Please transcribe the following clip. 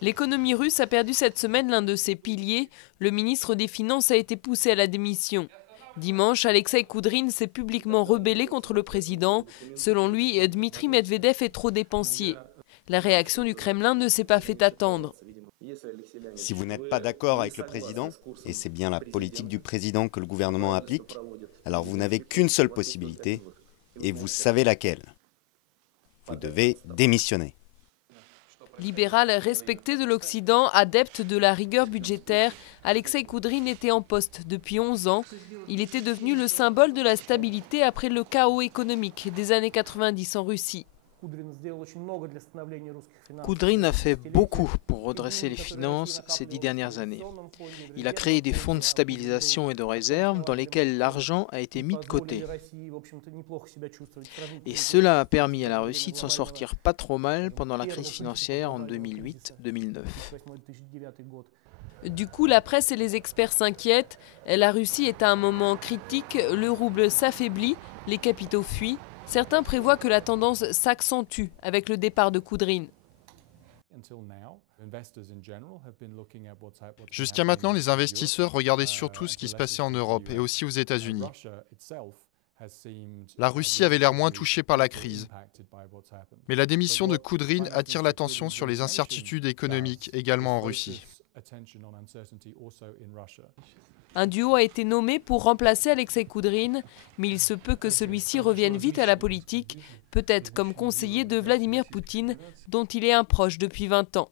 L'économie russe a perdu cette semaine l'un de ses piliers. Le ministre des Finances a été poussé à la démission. Dimanche, Alexeï Koudrine s'est publiquement rebellé contre le président. Selon lui, Dmitri Medvedev est trop dépensier. La réaction du Kremlin ne s'est pas fait attendre. Si vous n'êtes pas d'accord avec le président, et c'est bien la politique du président que le gouvernement applique, alors vous n'avez qu'une seule possibilité, et vous savez laquelle. Vous devez démissionner. Libéral respecté de l'Occident, adepte de la rigueur budgétaire, Alexeï Koudrine était en poste depuis 11 ans. Il était devenu le symbole de la stabilité après le chaos économique des années 90 en Russie. Koudrine a fait beaucoup pour redresser les finances ces 10 dernières années. Il a créé des fonds de stabilisation et de réserve dans lesquels l'argent a été mis de côté. Et cela a permis à la Russie de s'en sortir pas trop mal pendant la crise financière en 2008-2009. Du coup, la presse et les experts s'inquiètent. La Russie est à un moment critique, le rouble s'affaiblit, les capitaux fuient. Certains prévoient que la tendance s'accentue avec le départ de Koudrine. Jusqu'à maintenant, les investisseurs regardaient surtout ce qui se passait en Europe et aussi aux États-Unis. La Russie avait l'air moins touchée par la crise. Mais la démission de Koudrine attire l'attention sur les incertitudes économiques également en Russie. Un duo a été nommé pour remplacer Alexeï Koudrine, mais il se peut que celui-ci revienne vite à la politique, peut-être comme conseiller de Vladimir Poutine, dont il est un proche depuis 20 ans.